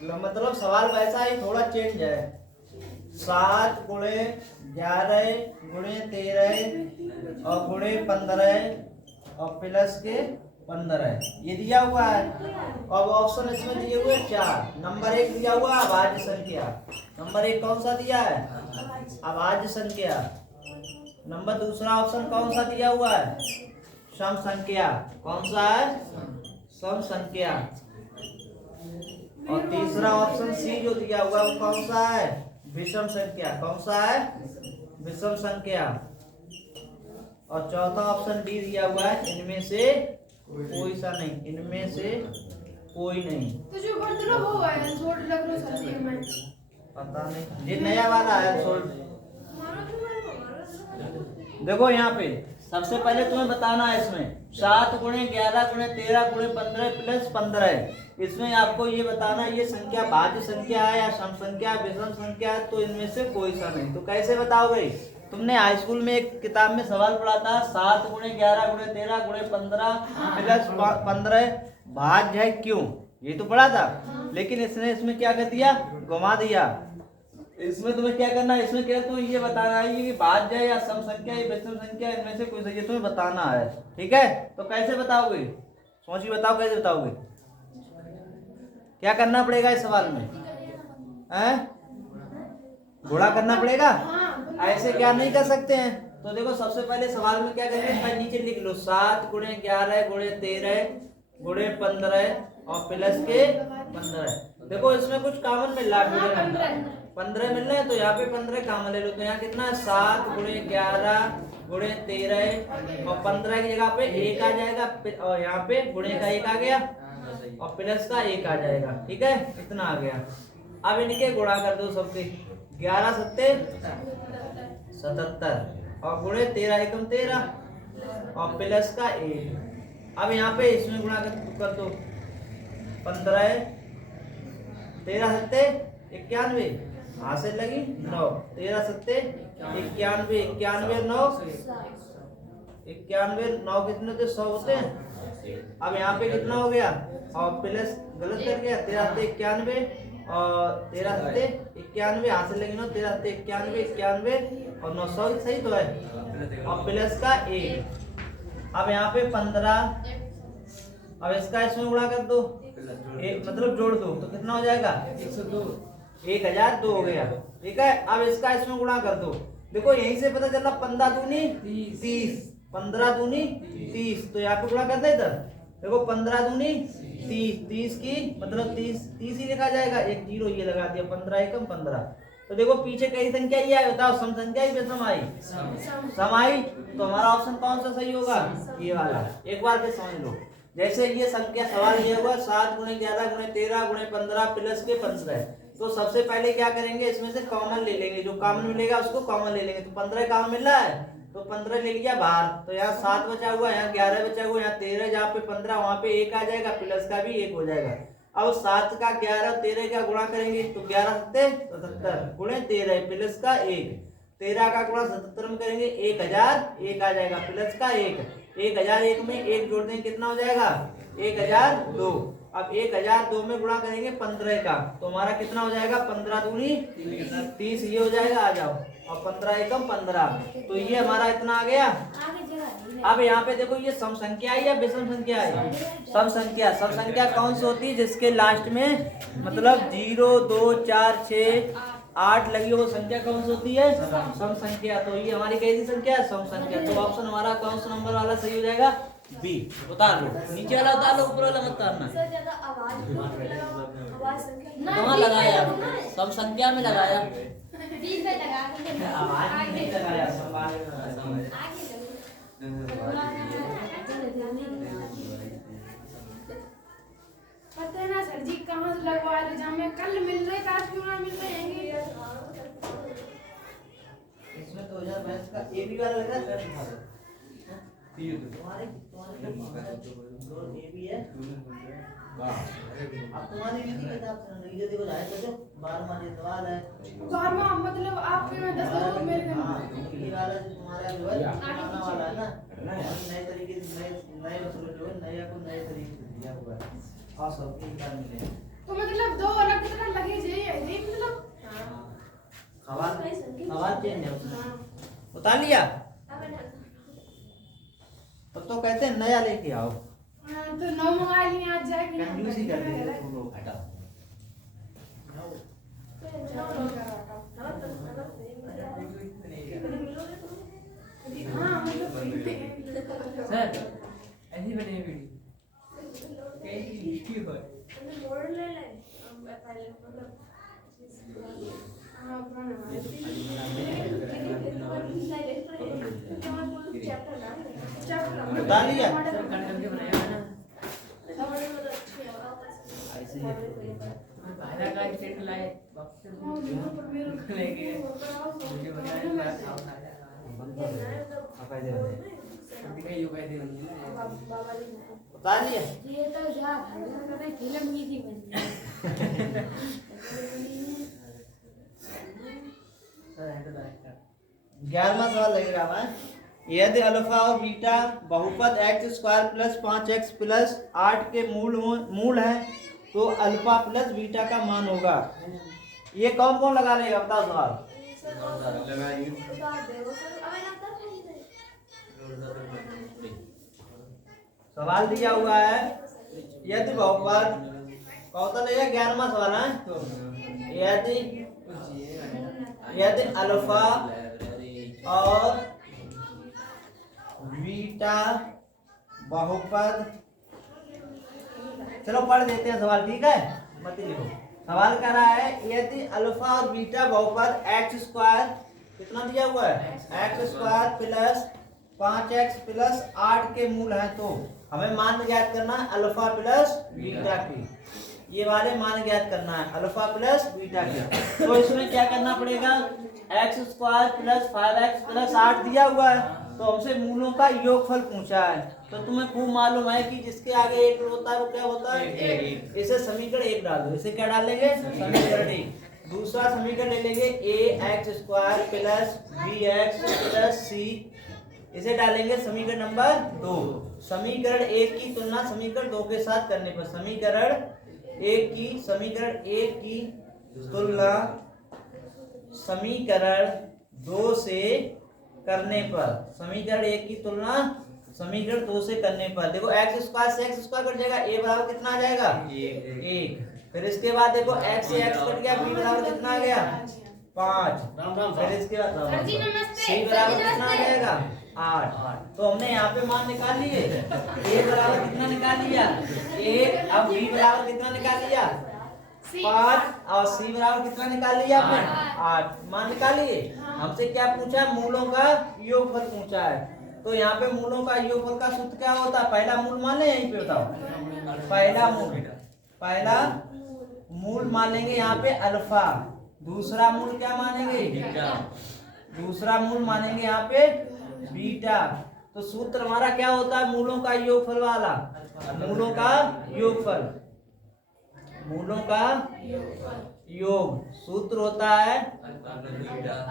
मतलब सवाल वैसा ही थोड़ा चेंज है। 7 गुणे 11 गुणे 13 और गुणे 15 और प्लस के 15 ये दिया हुआ है। अब ऑप्शन इसमें दिए हुए 4। नंबर 1 दिया हुआ अभाज्य संख्या। नंबर 1 कौन सा दिया है? अभाज्य संख्या। नंबर दूसरा ऑप्शन कौन सा दिया हुआ है? सम संख्या। कौन सा है? सम संख्या। और तीसरा ऑप्शन सी जो दिया हुआ वो कौन सा है? विषम संख्या। कौन सा है? विषम संख्या। और चौथा ऑप्शन डी दिया हुआ है इनमें से कोई सा नहीं। इनमें से कोई नहीं। तो जो मतलब वो है सोल्ड लग लो सर में पता नहीं ये नया वाला है सोल्ड। देखो यहाँ पे सबसे पहले तुम्हें बताना है इसमें 7 गुणे 11 गुणे 13 गुणे 15 प्लस 15। इसमें आपको ये बताना है ये संख्या भाज्य संख्या है या सम संख्या है, विषम संख्या है, तो इनमें से कोई सा नहीं। तो कैसे बताओगे? तुमने हाई स्कूल में एक किताब में सवाल पढ़ा था 7 गुणे 11 गुणे 13 गुणे 15 प्लस 15 भाज्य है क्यों? ये तो पढ़ा था। लेकिन इसने इसमें क्या कर दिया? घुमा दिया। इसमें तुम्हें क्या करना है? इसमें क्या तुम्हें ये बताना है कि भाज्य है या सम संख्या या विषम संख्या, इनमें से कोई सा, ये तुम्हें बताना है। ठीक है? तो कैसे बताओगे? सोच के बताओ कैसे बताओगे। क्या करना पड़ेगा इस सवाल में? घोड़ा करना पड़ेगा। ऐसे क्या नहीं कर सकते हैं। तो देखो सबसे पहले सवाल में क्या करेंगे? नीचे लिख लो 7 गुणे 11 गुणे 13 गुणे 15 और प्लस के 15। देखो इसमें कुछ कॉमन मिल रहा है। 15 मिल रहे हैं तो यहाँ पे 15 कॉमन ले लो। तो यहाँ कितना है? 7 गुणे 11 गुणे 13 और 15 की जगह पे 1 आ जाएगा और यहाँ पे गुणे का 1 आ गया और प्लस का 1 आ जाएगा। ठीक है? इतना आ गया। अब इनके गुणा कर दो सबके। 11 सत्ते 77 और गुणे 13 एकम 13 और प्लस का 1। अब यहाँ पे इसमें गुणा कर दो 15 13 सत्ते 91 हासिल लगी 9 13 सत्ते 91 91 9 91 9 कितने थे? 100 होते हैं। अब यहाँ पे कितना हो गया? और प्लस गलत कर गया 13 सत्ते 91 और 13 सत्ते 91 हासिल लगी 9 13 सत्ते 91 91 और 900 सही तो है और प्लस का 1। अब यहाँ पे 15। अब इसका इसमें गुणा कर दो मतलब जोड़ दो तो कितना हो जाएगा? 1002 हो गया। ठीक है? अब इसका इसमें गुणा कर दो। देखो यहीं से पता चला 15 दूनी 30 15 दूनी 30 तो यहाँ पे गुणा कर दे इधर। देखो 15 दूनी 30 30 की मतलब 30 30 ही लिखा जाएगा। एक जीरो ये लगा दिया 15 एकम 15। तो देखो पीछे कई संख्या ये आई बताओ सम संख्या ही विषम आई? सम आई। तो हमारा ऑप्शन कौन सा सही होगा? ये वाला। एक बार फिर समझ लो। जैसे ये संख्या सवाल ये हुआ 7 गुणे 11 गुणे 13 गुणे 15 प्लस के 15। तो सबसे पहले क्या करेंगे? इसमें से कॉमन ले लेंगे। जो कॉमन मिलेगा उसको कॉमन ले लेंगे। तो 15 कॉमन मिल रहा है तो 15 ले लिया बाहर। तो यहाँ 7 बचा हुआ, यहाँ 11 बचा हुआ, यहाँ 13 जहाँ पे 15 वहाँ पे 1 आ जाएगा प्लस का भी 1 हो जाएगा। अब 7 का 11 13 का गुणा करेंगे तो 11 सत्ते 77 गुणे 13 प्लस का 1। 13 का गुणा 77 में करेंगे 1000 1 आ जाएगा प्लस का 1। 1001 में 1 जोड़ देंगे कितना हो जाएगा? 1002। अब 1002 में गुणा करेंगे 15 का तो हमारा कितना हो जाएगा? 15 दूनी 30 ये हो जाएगा। आ जाओ और 15 एकम 15 तो ये हमारा इतना आ गया। अब यहाँ पे देखो ये सम संख्या है या विषम संख्या है? सम संख्या। सम संख्या कौन सी होती है? जिसके लास्ट में मतलब 0 2 4 6 8 लगी वो संख्या कौन सी होती है? सम संख्या। तो ये हमारी कैसी संख्या है? सम संख्या। तो ऑप्शन हमारा कौन सा नंबर वाला सही हो जाएगा? बी। उतार लो नीचे वाला उतार लो ऊपर वाला मत उतारना। कहाँ लगाया? सम संख्या में लगाया। आवाज नहीं लगाया। पता है ना सर जी कहाँ से लगवा रहे? जहाँ में कल मिल रहे आज क्यों ना मिल रहे हैं? इसमें 2022 का ए बी वाला लगा सर। तुम्हारे ए बी है। अब तुम्हारी विधि के हिसाब से ये देखो जाए तो 12वां सवाल है। 12वां मतलब आपके में 10 लोग मेरे में। हां ये वाला जो तुम्हारा जो है पुराना वाला है ना नए तरीके से नए मसले जो है नया को नए तरीके से दिया हुआ है। और सब एक बार मिले तो मतलब दो अलग तरह लगे यही मतलब सवाल चेंज है उसमें। हाँ। उतार लिया तो कहते हैं नया लेके आओ। तो 9 मंगा लिए आज जाएगी कंजूसी कर रही है तुम लोग। हटाओ। हाँ मतलब सर ऐसी बनी वीडियो कैसी वीडियो है हाँ पुराना उतार लिया सर कट करके बनाया है ना ऐसे ही पहला का स्टेट लाए बॉक्स लेके मुझे बताया आप ऐसे रहे। दिखाई यू कहते हैं उतार लिया ये तो जा फिल्म की थी सर हैंडल डायरेक्टर 11वां सवाल लगेगा हमें। यदि अल्फा और बीटा बहुपद x square plus 5x plus 8 के मूल है तो अल्फा प्लस बीटा का मान होगा। ये कौन कौन लगा लेगा बताओ सवाल। सवाल दिया हुआ है यदि बहुपद कौन है 11वां सवाल है। यदि अल्फा और बीटा बहुपद, चलो पढ़ देते हैं सवाल, ठीक है मत लिखो। सवाल कर रहा है यदि अल्फा और बीटा बहुपद एक्स स्क्वायर कितना दिया हुआ है x square plus 5x plus 8 के मूल है तो हमें मान ज्ञात करना है अल्फा प्लस बीटा की। ये वाले मान ज्ञात करना है अल्फा प्लस बीटा के। तो इसमें क्या करना पड़ेगा x square plus 5x plus 8 दिया हुआ है तो हमसे मूलों का योगफल पूछा है। तो तुम्हें खूब मालूम है कि जिसके आगे एक होता है वो क्या होता है एक। इसे समीकरण 1 डाल दो। इसे क्या डालेंगे समीकरण 1। दूसरा समीकरण ले लेंगे a x square plus bx plus c, इसे डालेंगे समीकरण नंबर 2। समीकरण 1 की तुलना समीकरण 2 के साथ करने पर समीकरण 1 की तुलना समीकरण 2 से करने पर समीकरण 1 की तुलना समीकरण 2 से करने पर देखो एक्स स्क्वायर से एक्स स्क्वायर कट जाएगा, a बराबर कितना आ जाएगा 1। फिर इसके बाद देखो x से x कट गया, b बराबर कितना आ गया 5। फिर इसके बाद c बराबर कितना आ जाएगा 8। तो हमने यहाँ पे मान निकाल लिए। a बराबर कितना निकाल लिया 1। अब b बराबर कितना निकाल लिया 5 और c बराबर कितना निकाल लिया आपने 8। मान निकाल लिए। हमसे क्या पूछा मूलों का योगफल पूछा है। तो यहाँ पे मूलों का योगफल का सूत्र क्या होता है, पहला मूल मान ले यहीं पे बताओ। पहला मूल मान लेंगे यहाँ पे अल्फा, दूसरा मूल क्या मानेंगे दूसरा मूल मानेंगे यहाँ पे बीटा। तो सूत्र हमारा क्या होता है मूलों का योगफल वाला, मूलों का योग सूत्र होता है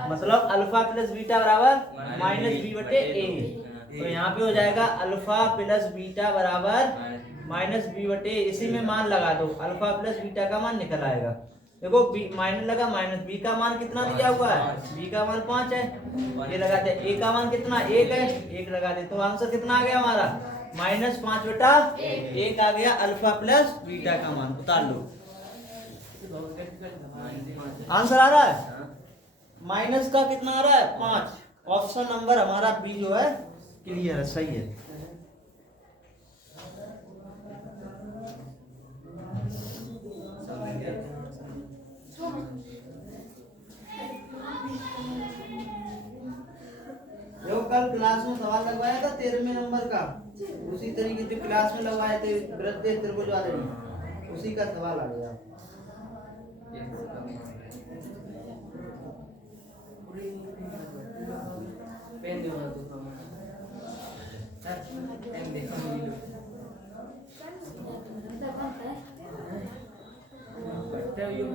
मतलब अल्फा प्लस बीटा बराबर माइनस बी बटे ए। तो यहाँ पे हो जाएगा अल्फा प्लस बीटा बराबर माइनस बी बटे, इसी में मान लगा दो अल्फा प्लस बीटा का मान निकल आएगा। देखो माइनस लगा माइनस बी का मान कितना दिया हुआ है बी का मान 5 है, ये लगाते ए का मान कितना 1 है, 1 लगा दे तो आंसर कितना आ गया हमारा -5 बटा 1 आ गया अल्फा प्लस बीटा का मान। उतार लो आंसर आ रहा है माइनस का कितना आ रहा है 5। ऑप्शन नंबर हमारा बी जो है क्लियर है, सही है। जो कल क्लास में सवाल लगवाया था 13वें नंबर का, उसी तरीके से क्लास में लगवाए थे वृत्त त्रिभुज वाले में, उसी का सवाल आ गया। पेन दो ना दूसरा पेन दे करते हो यू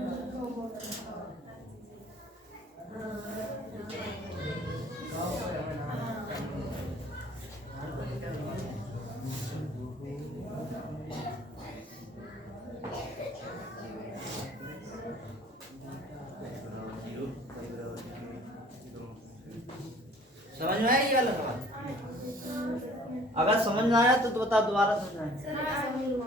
समझ में आया ये वाला सवाल? अगर समझ में आया तो बता, दोबारा समझाएं। सर मैं समझ लूंगा।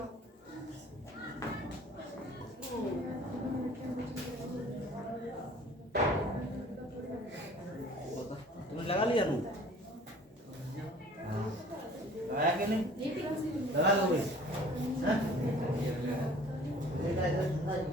तुमने लगा लिया नोट? हाँ, लगाया कि नहीं? लगा लो भाई। हाँ? देखा इधर सुना जी?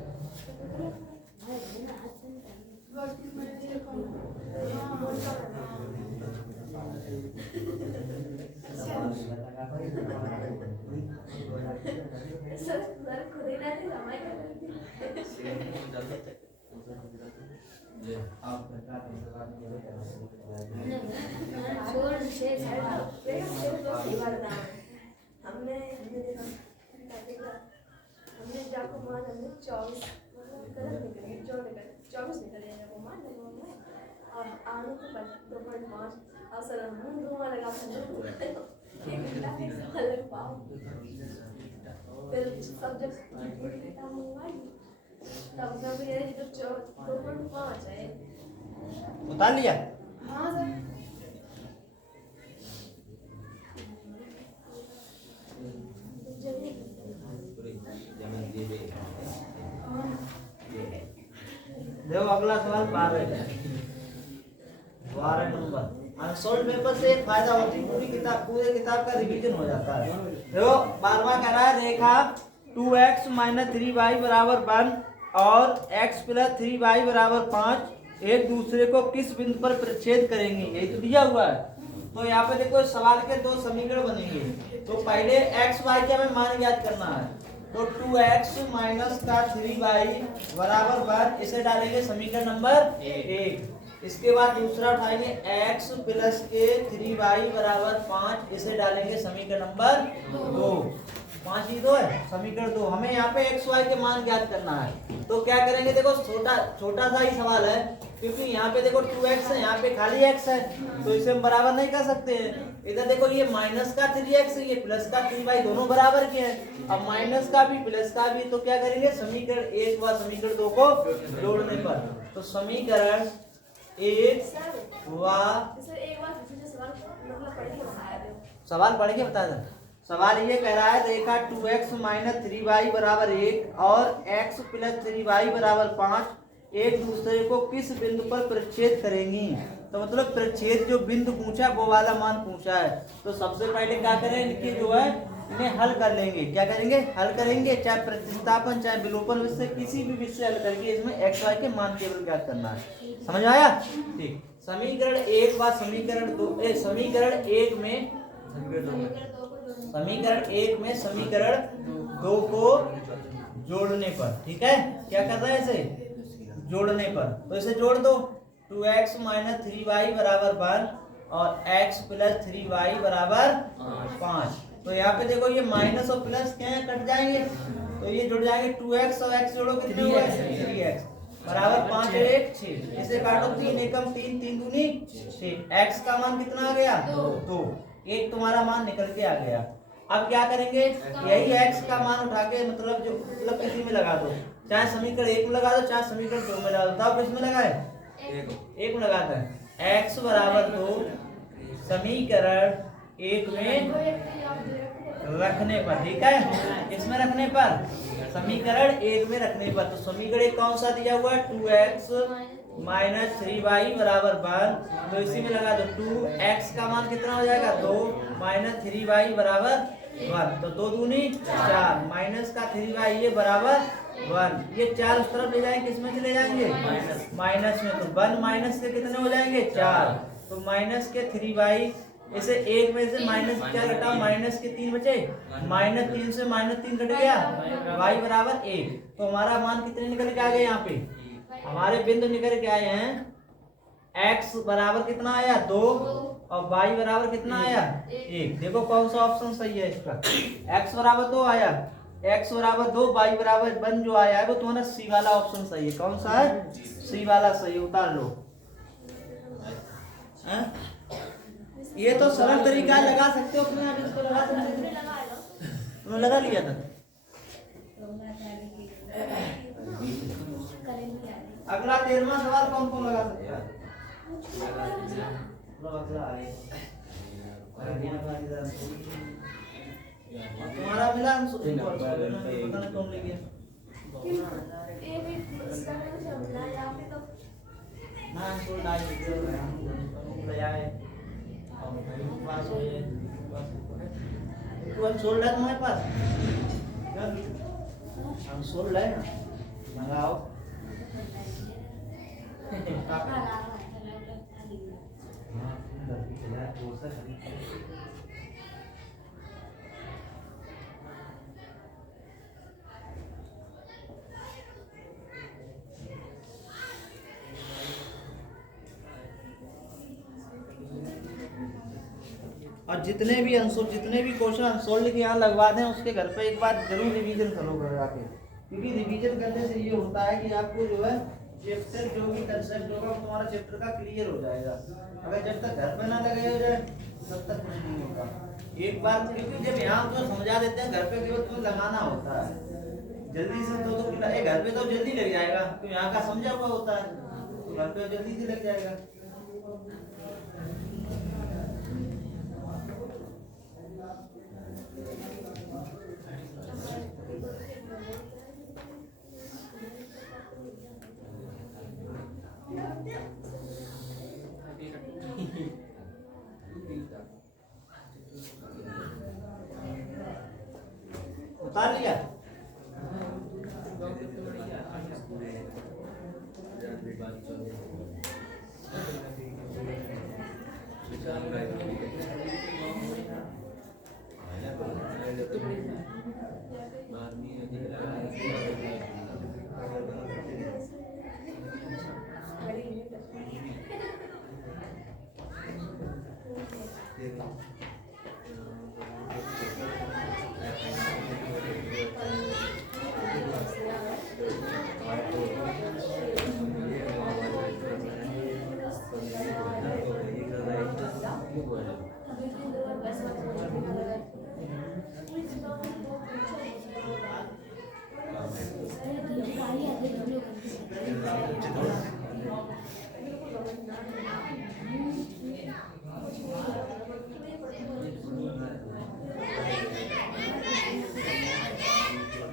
हमने जाको मान हमने 24 मतलब गलत निकली जो निकल 24 निकले जाको मान और आने के बाद 2.5 अवसर हम रूमा लगा अलग पाओ फिर सब्जेक्ट तब जब ये जब 2.5 है उतार लिया? हाँ सर। देखो अगला सवाल 12 नंबर। अनसोल्ड पेपर से एक फायदा होती है, पूरे किताब का रिवीजन हो जाता है। देखो 12वां कह रहा है रेखा 2x - 3y बराबर 1 और x + 3y बराबर 5 एक दूसरे को किस बिंदु पर प्रतिच्छेद करेंगे, यही तो दिया हुआ है। तो यहाँ पे देखो सवाल के दो समीकरण बनेंगे। तो पहले x y का हमें मान ज्ञात करना है। तो 2x - 3y बराबर 1 इसे डालेंगे समीकरण नंबर 1। इसके बाद दूसरा उठाएंगे x + 3y बराबर 5 इसे डालेंगे समीकरण नंबर 2। 5 ही 2 है, समीकरण 2। हमें यहाँ पे x y के मान ज्ञात करना है। तो क्या करेंगे, देखो छोटा सा ही सवाल है, क्योंकि यहाँ पे देखो 2x है, यहाँ पे खाली x है, तो इसे हम बराबर नहीं कर सकते हैं। इधर देखो ये माइनस का 3x है, ये प्लस का 3y दोनों बराबर के हैं। अब माइनस का भी प्लस का भी, तो क्या करेंगे समीकरण 1 व समीकरण 2 को जोड़ने पर, तो समीकरण 1 व सर एक बार मुझे सवाल मतलब पढ़ के बताया दो। सवाल पढ़ के बता दें। सवाल ये कह रहा है रेखा 2x - 3y बराबर 1 और x + 3y बराबर 5 एक दूसरे को किस बिंदु पर प्रतिच्छेद करेंगी। तो मतलब प्रतिच्छेद जो बिंदु पूछा वो वाला मान पूछा है। तो सबसे पहले क्या करें, इनके जो है इन्हें हल कर लेंगे। क्या करेंगे, हल करेंगे, चाहे प्रतिस्थापन चाहे विलोपन विषय किसी भी विषय हल करके इसमें x y के मान केवल ज्ञात करना है। समझ आया? ठीक। समीकरण 1 व समीकरण 2 समीकरण 1 में समीकरण 2 को जोड़ने पर, ठीक है, क्या कर रहे हैं इसे जोड़ने पर, तो इसे जोड़ दो। 2x - 3y बराबर 1 और x + 3y बराबर 5। तो यहाँ पे देखो ये माइनस और प्लस क्या है, कट जाएंगे, तो ये जुड़ जाएंगे। 2x और x जोड़ो कितने हुए, 3x बराबर 5 और 1 6। इसे काटो, 3 एकम 3, 3 दूनी 6। x का मान कितना आ गया, 2। एक तुम्हारा मान निकल के आ गया। अब क्या करेंगे, यही x का मान उठा के मतलब किसी में लगा दो, चाहे समीकरण 1 में लगा दो चाहे समीकरण 2 में लगा दो। तब किसमें लगाए, 1 में लगाते हैं। x बराबर 2 समीकरण 1 में रखने पर, ठीक है, इसमें रखने पर, समीकरण 1 में रखने पर। तो समीकरण 1 कौन सा दिया हुआ है, 2x - 3y बराबर 1, तो इसी में लगा दो। 2x का मान कितना हो जाएगा, 2 - 3y बराबर 1, तो 2 दूनी 4, माइनस का 3y ये बराबर 1। ये 4 उस तरफ ले जाएंगे, किसमें चले जाएंगे, माइनस में। तो 1 माइनस के कितने हो जाएंगे, 4, तो माइनस के 3y, इसे 1 में से माइनस 4 घटाओ, माइनस के 3 बचे, -3 से -3 कट गया, y बराबर 1। तो हमारा मान कितने निकल के आ गए, यहाँ पे हमारे बिंदु निकल के आए हैं। x बराबर कितना आया, 2 और y बराबर कितना आया, 1। देखो कौन सा ऑप्शन सही है इसका, x बराबर 2 आया, x बराबर 2, y बराबर 1 जो आया है वो तुम्हारा सी वाला ऑप्शन सही है। कौन सा है, सी वाला सही, उतार लो। ये तो सरल तरीका लगा सकते हो, अपने आप इसको लगा सकते हो। तुमने लगा लिया था। अगला 13वां सवाल कौन कौन लगा सकता है, तुम्हारा मिला अंशु? एक और पता नहीं कौन ले गया। ये भी इसका नाम शमला यहाँ पे तो ना अंशु डाल दीजिए, ले आए और पास हो जाए बस। तू अंशु ले तुम्हारे पास अंशु ले मंगाओ। और जितने भी आंसर जितने भी क्वेश्चन सोल्व के यहाँ लगवा दें उसके घर पे एक बार जरूर रिवीजन करो घर आके, क्योंकि रिवीजन करने से ये होता है कि आपको जो है चैप्टर जो भी कंसेप्ट होगा तुम्हारा चैप्टर का क्लियर हो जाएगा। अगर जब तक घर पे ना लगे हो जाए तब तक कुछ नहीं होगा। एक बार क्योंकि जब यहाँ तो समझा देते हैं, घर पे केवल तुम्हें लगाना होता है जल्दी से, तो घर पे तो जल्दी लग जाएगा क्योंकि यहाँ का समझा हुआ होता है, तो घर पे जल्दी से लग जाएगा। उतार लिया?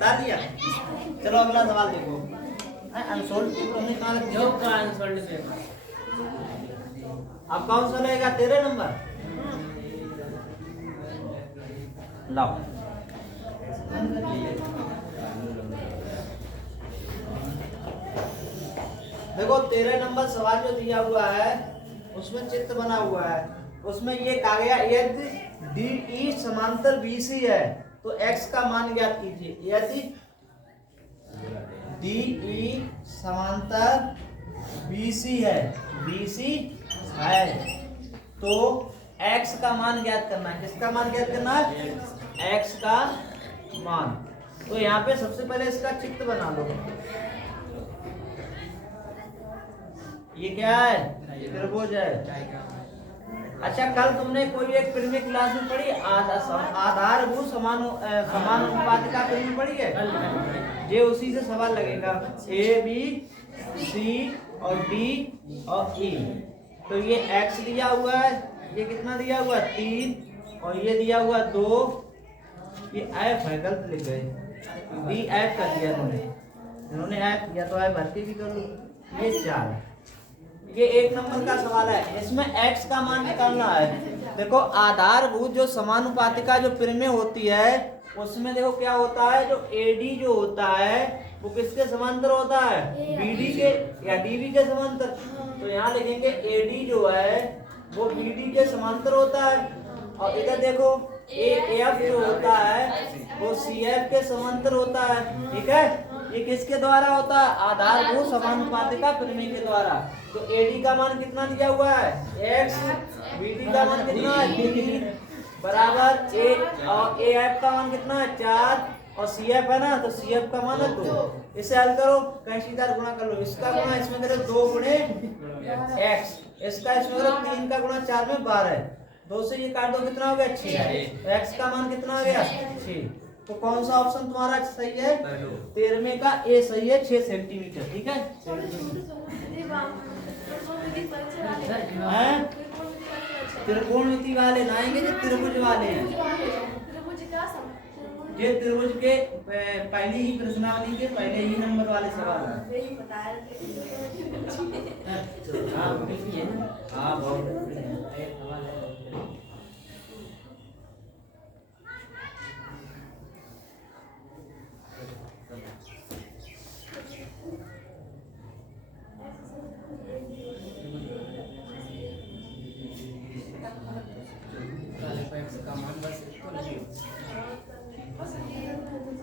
बता दिया। चलो अगला सवाल देखो। अनसोल्ड हमने कहाँ रख दिया? का अनसोल्ड पेपर। अब कौन सा रहेगा? 13 नंबर। लाओ। देखो 13 नंबर सवाल जो दिया हुआ है उसमें चित्र बना हुआ है, उसमें ये कहा गया यदि DE समांतर BC है तो x का मान ज्ञात कीजिए। यदि DE समांतर BC है, BC है तो x का मान ज्ञात करना है। किसका मान ज्ञात करना है? x का मान। तो यहाँ पे सबसे पहले इसका चित्र बना लो। ये क्या है? त्रिभुज है। अच्छा, कल तुमने कोई एक परिमेय क्लास में पढ़ी आधारभूत समानुपातिक का परिमेय पढ़ी है? ये उसी से सवाल लगेगा। A B C और D और E। तो ये x दिया हुआ है, ये कितना दिया हुआ है? 3 और ये दिया हुआ 2। ये f है, गलत लिख गए। D f कर दिया इन्होंने f किया तो f भर के भी कर लो। ये 4। ये 1 नंबर का सवाल है, इसमें x का मान निकालना है। देखो आधारभूत जो समानुपातिका जो परिमेय होती है उसमें देखो क्या होता है, जो AD जो होता है वो किसके समांतर होता है? BD के या DB के समांतर। तो यहाँ लिखेंगे AD जो है वो BD के समांतर होता है। और इधर देखो AF जो होता है वो CF के समांतर होता है। ठीक है, ये किसके द्वारा होता है? आधारभूत समानुपातिका परिमेय के द्वारा। तो AD का मान कितना दिया हुआ है? x, BD का मान कितना है? 3 बराबर A और AF का मान कितना है? 4 और CF है ना, तो CF का मान है 2। इसे हल करो, कहीं सीधा गुणा कर लो। इसका गुणा इसमें करो 2 गुणे x, इसका इसमें करो 3 का गुणा 4 में 12 है। 2 से ये काट दो, कितना हो गया? 6। x का मान कितना हो गया? 6। तो कौन सा ऑप्शन तुम्हारा सही है? 13वें का A सही है, 6 सेंटीमीटर। ठीक है। त्रिकोणमिति वाले ना आएंगे जो त्रिभुज वाले हैं। त्रिभुज का ये त्रिभुज के पहले ही प्रश्नावली के पहले ही नंबर वाले सवाल हैं। वही बताया थे। हाँ बिल्कुल है ना। हाँ बहुत बिल्कुल है। एक सवाल है। का मान बस इसको लिखिए।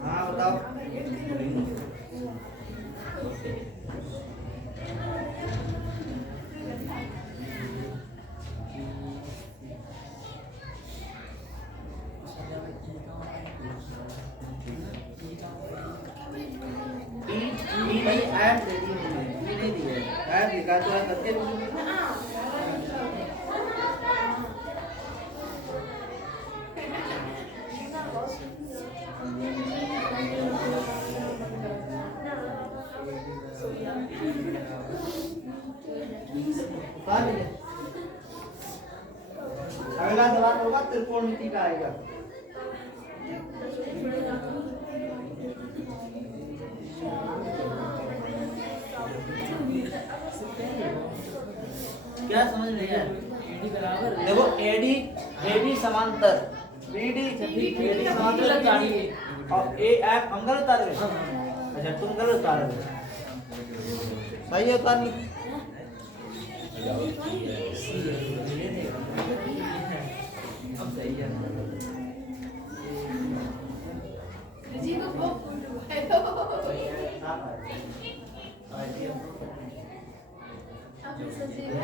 हाँ बताओ। ऐप दे दी मुझे, नहीं दी है। ऐप लिखा तो है करके उतार लीजिए। अगला सवाल होगा त्रिकोणमिति का आएगा। क्या समझ नहीं है? एडी बराबर देखो एडी एडी समांतर बीडी एडी समांतर जानिए और ए एफ हम गलत उतार रहे हैं। अच्छा तुम गलत उतार रहे हो। सही है उतार ली। अब सही है। जी को बहुत आपने सच्ची में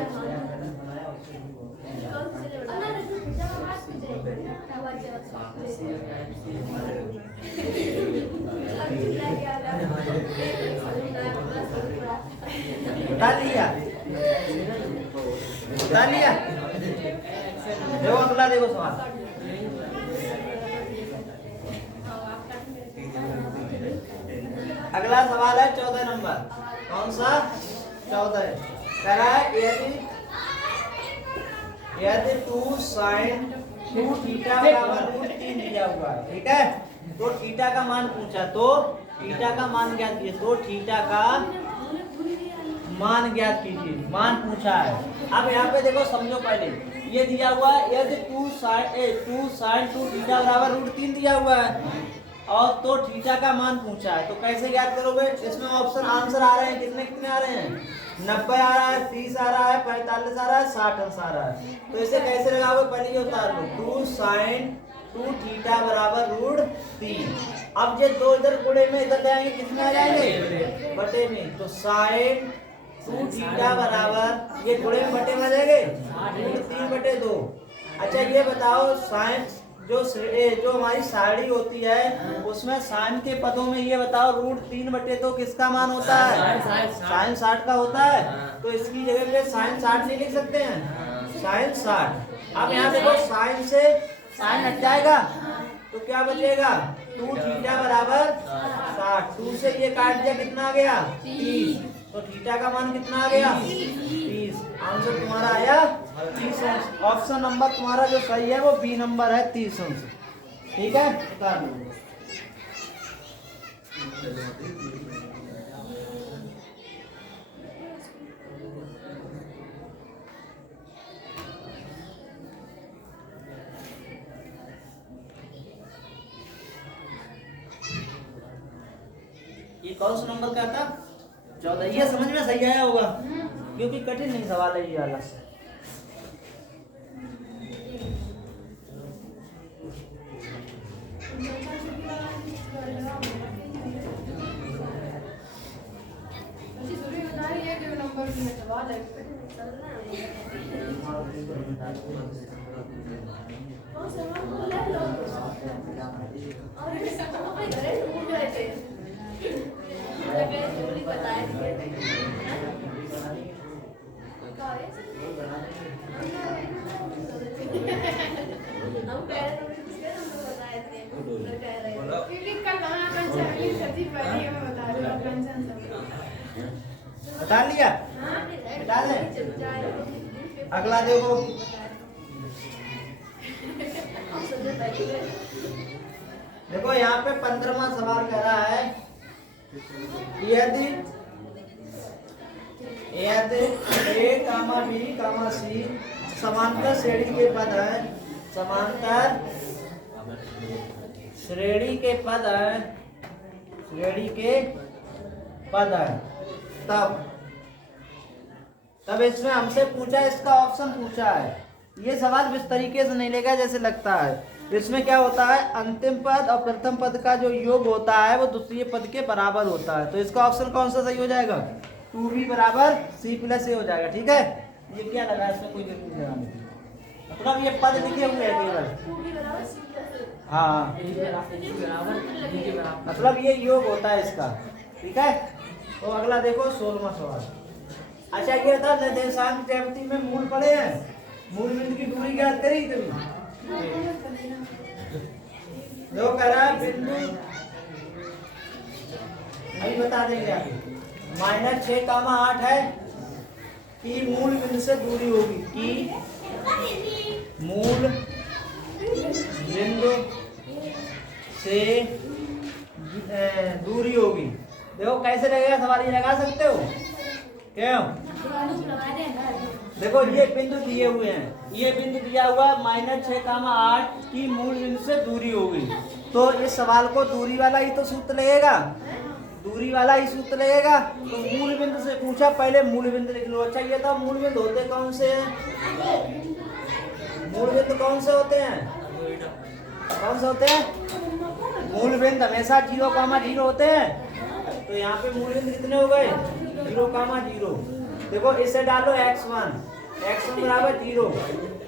उठा लिया उठा लिया। देखो अगला देखो सवाल। अगला सवाल है 14 नंबर। कौन सा? 14 कह रहा है यदि 2 sin 2 थीटा बराबर √3 दिया हुआ है, ठीक है? तो थीटा का मान पूछा, तो थीटा का मान ज्ञात कीजिए। तो थीटा का मान ज्ञात कीजिए, मान पूछा है। अब यहाँ पे देखो समझो, पहले ये दिया हुआ है यदि 2 sin 2 थीटा बराबर √3 दिया हुआ है और तो थीटा का मान पूछा है, तो कैसे ज्ञात करोगे? इसमें ऑप्शन आंसर आ रहे हैं, कितने कितने आ रहे हैं? 90 आ रहा है, 30 आ रहा है, 45 आ रहा है, 60 अंश आ रहा है। तो इसे कैसे लगाओगे? पहले ये उतार लो, 2 sin 2 थीटा बराबर √3। अब ये दो इधर गुणे में इधर जाएंगे, कितने आ जाएंगे? बटे में। तो sin 2 थीटा बराबर ये गुणे में बटे में आ जाएंगे 3/2। अच्छा ये बताओ साइन जो हमारी सारणी होती है उसमें साइन के पदों में ये बताओ √3/2 किसका मान होता है? साइन 60 का होता है। तो इसकी जगह पे साइन 60 नहीं लिख सकते हैं? साइन 60। अब यहाँ देखो साइन से साइन हट जाएगा तो क्या बचेगा? 2 थीटा बराबर 60। 2 से ये काट दिया, कितना आ गया? 30। तो थीटा का मान कितना आ गया? 30। आंसर तुम्हारा आया 30 अंश। ऑप्शन नंबर तुम्हारा जो सही है वो बी नंबर है, 30 अंश। ठीक है, उतार दो। ये कौन सा नंबर का था? 14। ये समझ में सही आया होगा क्योंकि कठिन नहीं सवाल है ये वाला। बता लिया? बता दें? अगला देखो ऑप्शन दे पहले। देखो यहाँ पे 15वां सवाल कह रहा है यदि ए कामा बी कामा सी समांतर श्रेणी के पद है, समांतर श्रेणी के पद है, श्रेणी के पद है, तब इसमें हमसे पूछा, इसका ऑप्शन पूछा है। ये सवाल इस तरीके से नहीं लेगा जैसे लगता है। इसमें क्या होता है, अंतिम पद और प्रथम पद का जो योग होता है वो दूसरे पद के बराबर होता है। तो इसका ऑप्शन कौन सा सही हो जाएगा, 2b बराबर c प्लस ए हो जाएगा। ठीक है, ये क्या लगा, इसमें कोई जरूरत नहीं लगाने की, मतलब ये पद लिखे हुए हैं केवल। हाँ, मतलब ये योग होता है इसका। ठीक है, तो अगला देखो 16वां सवाल। अच्छा ये था निर्देशांक ज्यामिति में मूल पड़े हैं, मूल बिंदु की दूरी ज्ञात करी कभी, जो कह रहा है बिंदु अभी बता देंगे आगे। -6,8 है कि मूल बिंदु से दूरी होगी, कि मूल बिंदु से दूरी होगी। देखो कैसे लगेगा सवाल, ये लगा सकते हो क्यों? देखो ये बिंदु दिए हुए हैं, ये बिंदु दिया हुआ -6,8 की मूल बिंदु से दूरी होगी। तो इस सवाल को दूरी वाला ही तो सूत्र लगेगा, दूरी वाला ही सूत्र लगेगा। तो मूल बिंदु से पूछा, पहले मूल बिंदु लिख लो। अच्छा ये था मूल बिंदु होते कौन से हैं, मूल बिंदु कौन से होते हैं, कौन से होते हैं? मूल बिंदु हमेशा 0,0 होते हैं। तो यहाँ पे मूल बिंदु कितने हो गए, 0,0। देखो इसे डालो x1 बराबर 0,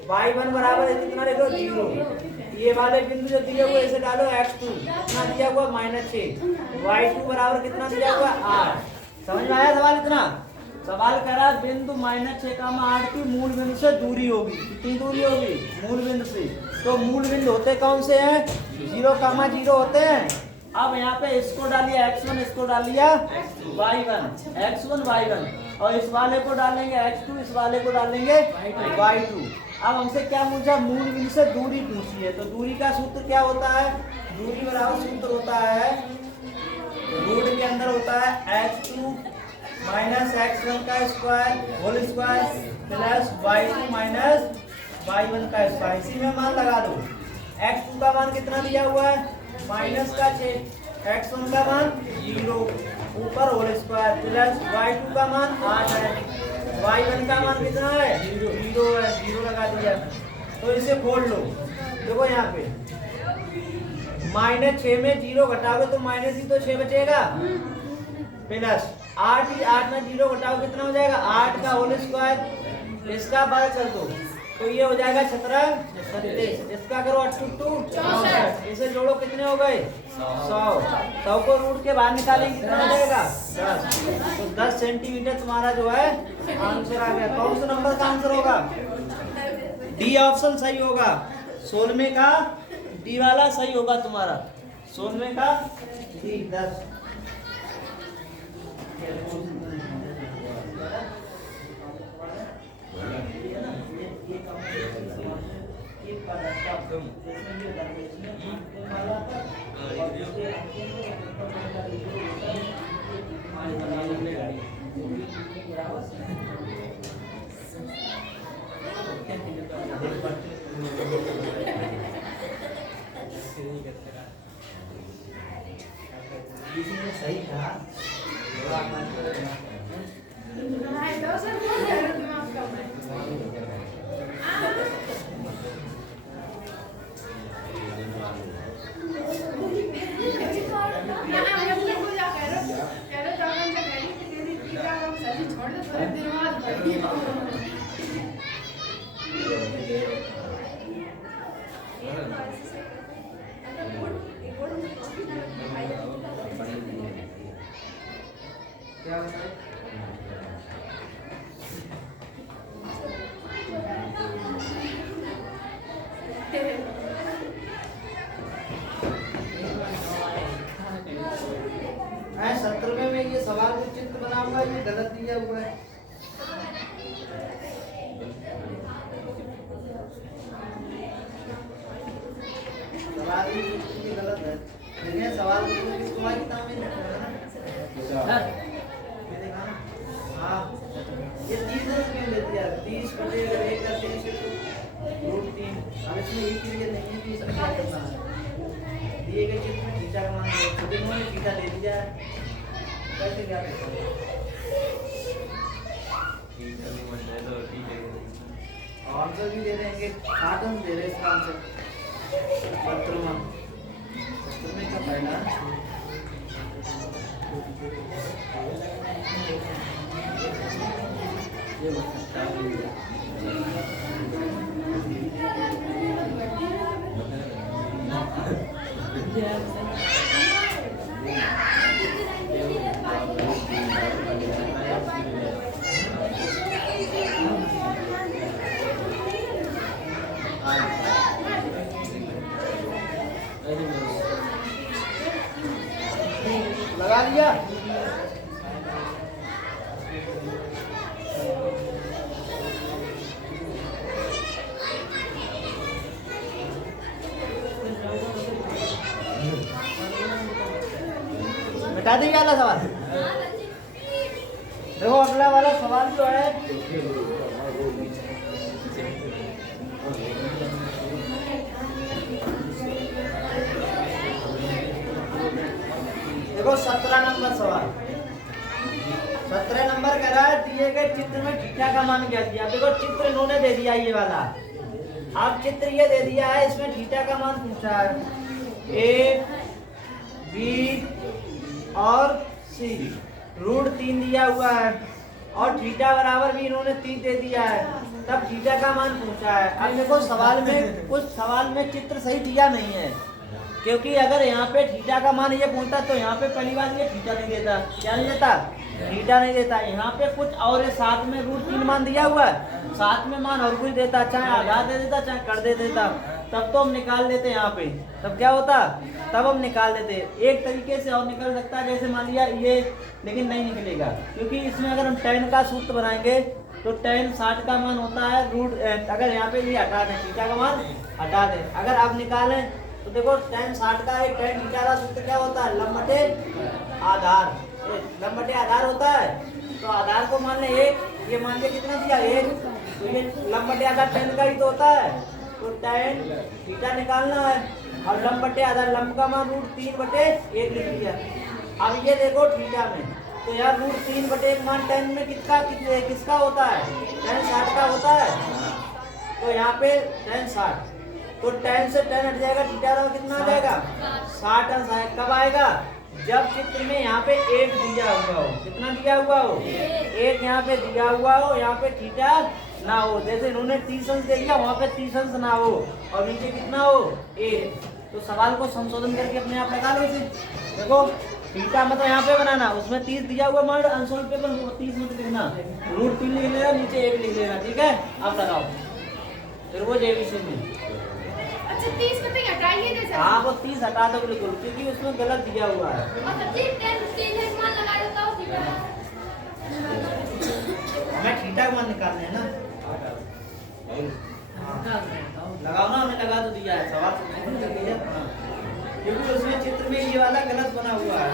y1 बराबर कितना देखो 0। ये वाले बिंदु जो दिए हुए इसे डालो x2, कितना दिया हुआ -6, y2 बराबर कितना दिया हुआ 8। समझ में आया सवाल इतना? सवाल कह रहा है बिंदु -6,8 की मूल बिंदु से दूरी होगी। कितनी दूरी होगी मूल बिंदु से? तो मूल बिंदु होते कौन से हैं, 0,0 होते हैं। अब यहाँ पे इसको डालिए x1, इसको डालिए y1, x1 y1, और इस वाले को डालेंगे x2, इस वाले को डालेंगे y2। अब हमसे क्या पूछा, मूल बिंदु से दूरी पूछी है। तो दूरी का सूत्र क्या होता है, दूरी बराबर सूत्र होता है, रूट के अंदर होता है x2 माइनस x1 का square whole square plus y2 minus y1 का स्क्वायर। इसी में मान लगा दो। x2 का मान कितना दिया हुआ है, -6, x1 का मान 0 ऊपर होल स्क्वायर प्लस y2 का मान 8 है, y1 का मान कितना है 0 है, 0 लगा दिया। तो इसे खोल लो। देखो यहाँ पे -6 में 0 घटाओगे तो माइनस ही तो 6 बचेगा, प्लस 8 में 0 घटाओ कितना हो जाएगा 8 का होल स्क्वायर, इसका वर्ग कर दो तो ये हो जाएगा 17, इसका करो 8×2 64, इसे जोड़ो कितने हो गए 100 को रूट के बाहर निकालेंगे कितना हो जाएगा 10। तो 10 सेंटीमीटर तुम्हारा जो है आंसर आ गया। कौन सा नंबर का आंसर होगा, डी ऑप्शन सही होगा। 16वें का डी वाला सही होगा तुम्हारा, 16वें का डी 10। सही था। क्या मैं 17वें में ये सवाल जो चित्र बनाऊंगा ये गलत दिया हुआ है। सवाल भी बिल्कुल गलत है। देखिए सवाल बिल्कुल भी तुम्हारी किताब में लिखा है ना, ये देखा ना। हाँ ये 30 क्यों दे दिया, 30 बटे अगर 1 करते हैं √3। अब इसमें ये क्लियर नहीं है कि इसमें क्या करना है। दिए गए चित्र में थीटा का मान खुद इन्होंने थीटा दे दिया है, कैसे क्या करते हैं। आंसर भी दे देंगे, 60 अंक दे रहे हैं इसका आंसर। सत्र में क्या फायदा है? लगा लिया। बता दीजिए अगला सवाल। देखो अगला वाला सवाल जो है देखो 17 नंबर सवाल। 17 नंबर कह रहा है दिए गए चित्र में थीटा का मान क्या दिया। देखो चित्र इन्होंने दे दिया ये वाला, अब चित्र ये दे दिया है, इसमें थीटा का मान पूछा है A, B और C। √3 दिया हुआ है और थीटा बराबर भी इन्होंने 30 दे दिया है, तब थीटा का मान पूछा है। अब देखो सवाल में चित्र सही दिया नहीं है, क्योंकि अगर यहाँ पे थीटा का मान ये पूछता तो यहाँ पे पहली बार ये थीटा नहीं देता। क्या नहीं देता? थीटा नहीं देता। यहाँ पे कुछ और है, साथ में √3 मान दिया हुआ है, साथ में मान और कुछ देता, चाहे आधा दे देता चाहे कर दे देता, तब तो हम निकाल देते यहाँ पे। तब क्या होता? तब हम निकाल देते। एक तरीके से और निकल सकता है, जैसे मान लिया ये, लेकिन नहीं निकलेगा, क्योंकि इसमें अगर हम tan का सूत्र बनाएंगे तो tan 60 का मान होता है अगर यहाँ पे ये हटा दें, थीटा का मान हटा दें, अगर आप निकालें तो देखो tan 60 का एक tan थीटा का सूत्र क्या होता है? लंब बटे आधार। लंब बटे आधार होता है, तो आधार को मान ले 1, ये मान ले कितना दिया 1, तो ये लंब बटे आधार tan का ही तो होता है, तो tan थीटा निकालना है और लंब बटे आधार, लंब का मान √3 बटे 1 लिख लिया। अब ये देखो थीटा में, तो यार √3 बटे 1 मान tan में किसका होता है? tan 60 का होता है, तो यहाँ पे tan 60, तो tan से tan हट जाएगा, थीटा का कितना आ जाएगा? 60 अंश आएगा। कब आएगा? जब चित्र में यहाँ पे 1 दिया हुआ हो। कितना दिया हुआ हो? 1 यहाँ पे दिया हुआ हो, यहाँ पे थीटा ना हो। जैसे इन्होंने 30 अंश दे दिया, वहाँ पे 30 अंश ना हो और नीचे कितना हो? 1। तो सवाल को संशोधन करके अपने आप लगा लो इसे। देखो थीटा मतलब यहाँ पे बनाना, उसमें 30 दिया हुआ मान आंसर पेपर 30 मत लिखना, √3 लिख लेना, नीचे 1 लिख लेना, ठीक है? आप लगाओ फिर वो जेबीसी में। अच्छा 30 कटे हटाइए ना सर। हाँ वो 30 हटा दो बिल्कुल, क्योंकि उसमें गलत दिया हुआ है। और सर जी 10 मान लगा देता हूं थीटा। हमें थीटा का मान निकालना है ना। लगाओ ना, हमें लगा तो दिया है, सवाल संशोधन कर दिया, क्योंकि उसमें चित्र में ये वाला गलत बना हुआ है।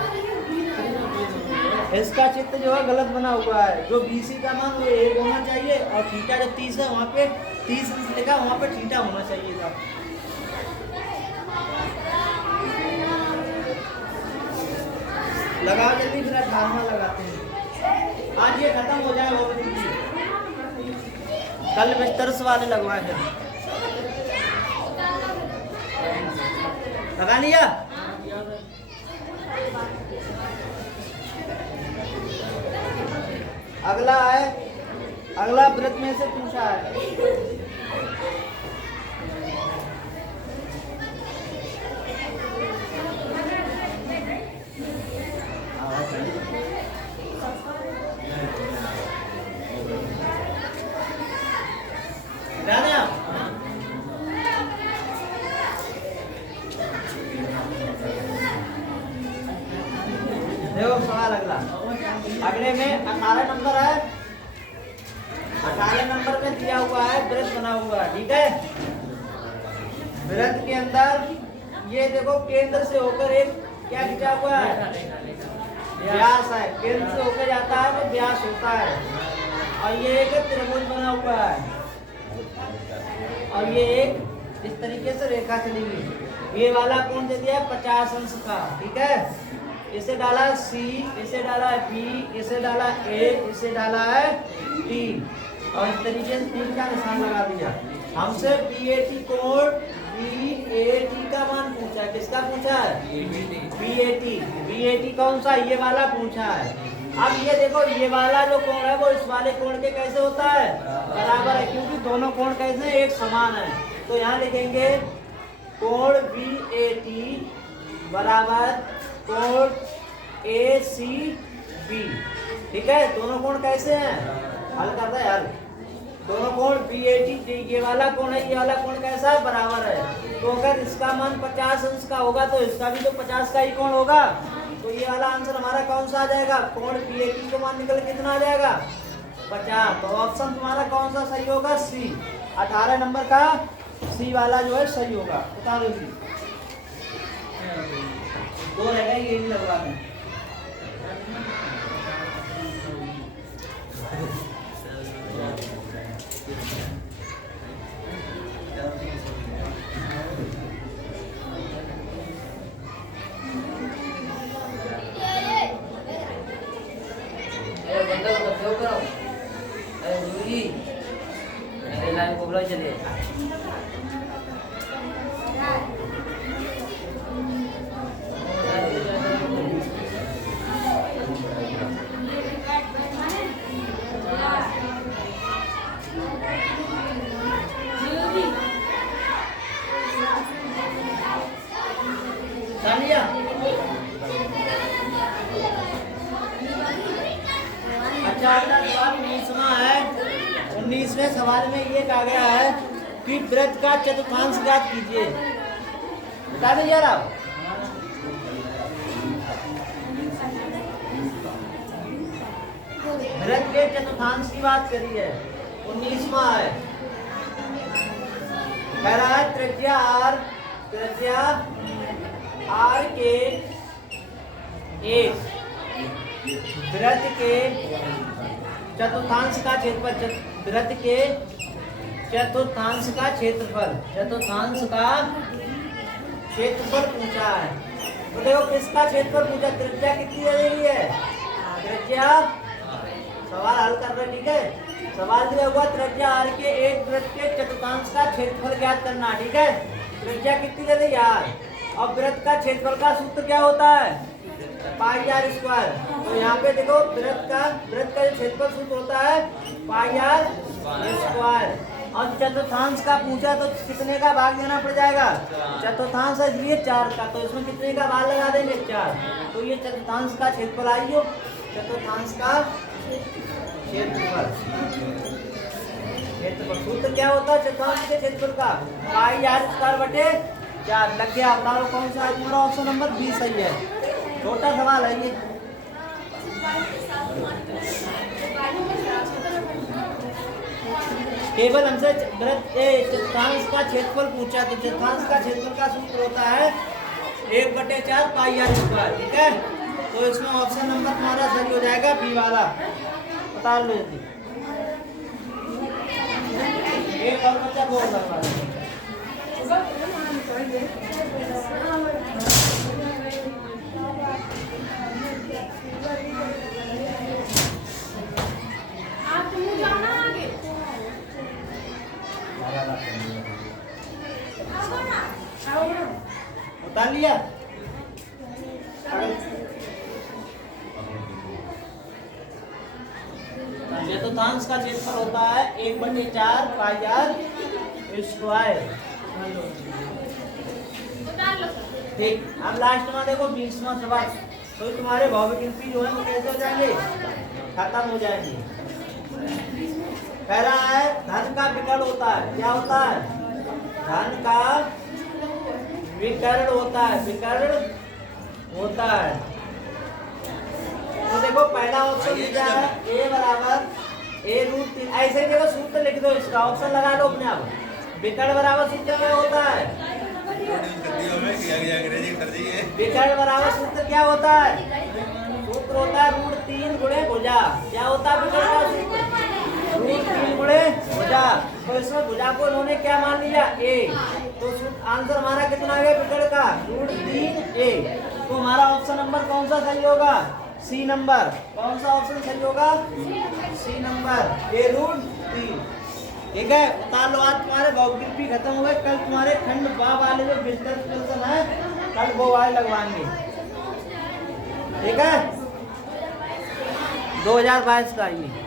इसका चित्र जो है गलत बना हुआ है, जो BC का मान वो 1 होना चाहिए और थीटा जो 30 है वहाँ पे 30 अंश लिखा, वहाँ पे थीटा होना चाहिए था। लगाओ जल्दी, फिर 18वां लगाते हैं। आज ये खत्म हो जाए वो भी दीजिए, कल बिस्तर से वाले लगवाए थे। लगा लिया? अगला है, अगला व्रत में से पूछा है। देखो सवाल अगला, अगले में 18 नंबर है। 18 नंबर में दिया हुआ है वृत्त बना हुआ है, ठीक है? वृत्त के अंदर ये देखो केंद्र से होकर एक क्या खींचा हुआ है, व्यास है। केंद्र से होकर जाता है तो व्यास होता है। और ये एक त्रिभुज बना हुआ है और ये एक इस तरीके से रेखा चलेगी। ये वाला कोण दे दिया है 50 अंश का, ठीक है। इसे डाला C, इसे डाला B, इसे डाला A, इसे डाला है T और इस तरीके से 3 का निशान लगा दिया। हमसे BAT कोण BAT का मान पूछा है। किसका पूछा है? BAT कौन सा? ये वाला पूछा है। अब ये देखो ये वाला जो कोण है वो इस वाले कोण के कैसे होता है? बराबर है, क्योंकि दोनों कोण कैसे हैं? एक समान है। तो यहाँ लिखेंगे कोण BAT बराबर कोण ACB, ठीक है। दोनों कोण कैसे हैं? हल करता है हल। दोनों कोण BAT, ये वाला कोण है, ये वाला कोण कैसा है? बराबर है। तो अगर इसका मान 50 अंश का होगा तो इसका भी तो 50 का ही कोण होगा। तो ये वाला आंसर हमारा कौन सा आ जाएगा? कोण BAT को मान निकल कितना आ जाएगा? 50। तो ऑप्शन तुम्हारा कौन सा सही होगा? C। 18 नंबर का C वाला जो है सही होगा। बता दो जी, 2 रहेगा, ये भी लगवा दें। लाइन को बुला चलिए। अच्छा, अपना सवाल 19वां है। 19वें सवाल में ये कहा गया है कि वृत्त का चतुर्थांश ज्ञात कीजिए। बता दो यार आप। वृत्त के चतुर्थांश की बात करी है। 19वां है, कह रहा है त्रिज्या R के एक वृत्त के चतुर्थांश का क्षेत्रफल, वृत्त के चतुर्थांश का क्षेत्रफल पूछा है। तो देखो किसका क्षेत्रफल पूछा? त्रिज्या कितनी दे रही है? त्रिज्या, सवाल हल कर रहे, ठीक है। सवाल दिया हुआ त्रिज्या R के एक वृत्त के चतुर्थांश का क्षेत्रफल ज्ञात करना, ठीक है। त्रिज्या कितनी दे रही है? R। और वृत्त का क्षेत्रफल का सूत्र क्या होता है? पाई आर स्क्वायर। तो यहाँ पे देखो वृत्त का क्षेत्रफल सूत्र होता है पाई आर स्क्वायर। और चतुर्थांश का पूछा तो कितने का भाग देना पड़ जाएगा? चतुर्थांश है इसलिए 4 का, तो इसमें कितने का भाग लगा देंगे? 4। तो ये चतुर्थांश का क्षेत्रफल आइयो, चतुर्थांश का क्षेत्रफल सूत्र क्या होता है? चतुर्थांश के क्षेत्रफल का पाई आर स्क्वायर बटे 4 लग गया। बताओ कौन सा है तुम्हारा? ऑप्शन नंबर बी सही है। छोटा सवाल है ये। केवल हमसे चतुर्थांश का क्षेत्रफल पूछा, तो चतुर्थांश का क्षेत्रफल का सूत्र होता है 1/4 पाई आर स्क्वायर, ठीक है। तो इसमें ऑप्शन नंबर तुम्हारा सही हो जाएगा बी वाला। बता लो जल्दी। एक और बच्चा बोल रहा है। बता लिया। चतुर्थांश का क्षेत्रफल होता है 1/4 पाई आर स्क्वायर। ठीक, अब लास्ट में देखो 20वां सवाल। तो तुम्हारे भौतिक गिनती जो है वो कैसे हो जाएंगे? खत्म हो जाएंगे। कह रहा है धन का विकर्ण होता है। क्या होता है? धन का विकर्ण होता है, विकर्ण होता है। तो देखो पहला ऑप्शन क्या है? a बराबर a√3। ऐसे ही देखो सूत्र लिख दो इसका, ऑप्शन लगा लो अपने आप। विकर्ण बराबर सूत्र क्या होता है? विकर्ण बराबर सूत्र क्या होता है? सूत्र होता है √3 गुणे भुजा। क्या होता है विकर्ण का सूत्र? √3 गुणे भुजा। तो इसमें भुजा को इन्होंने क्या मान लिया? a। तो आंसर हमारा कितना आ गया विकर्ण का? √3a। तो हमारा ऑप्शन नंबर कौन सा सही होगा? C number. कौन सा ऑप्शन सही होगा? C number, a√3। ठीक है, उतार लो। आज तुम्हारे भौतिकी खत्म हुए, कल तुम्हारे खंड बा वाले जो विस्तृत प्रश्न है कल वो वाले लगवाएंगे। ठीक है, 2022 का ही।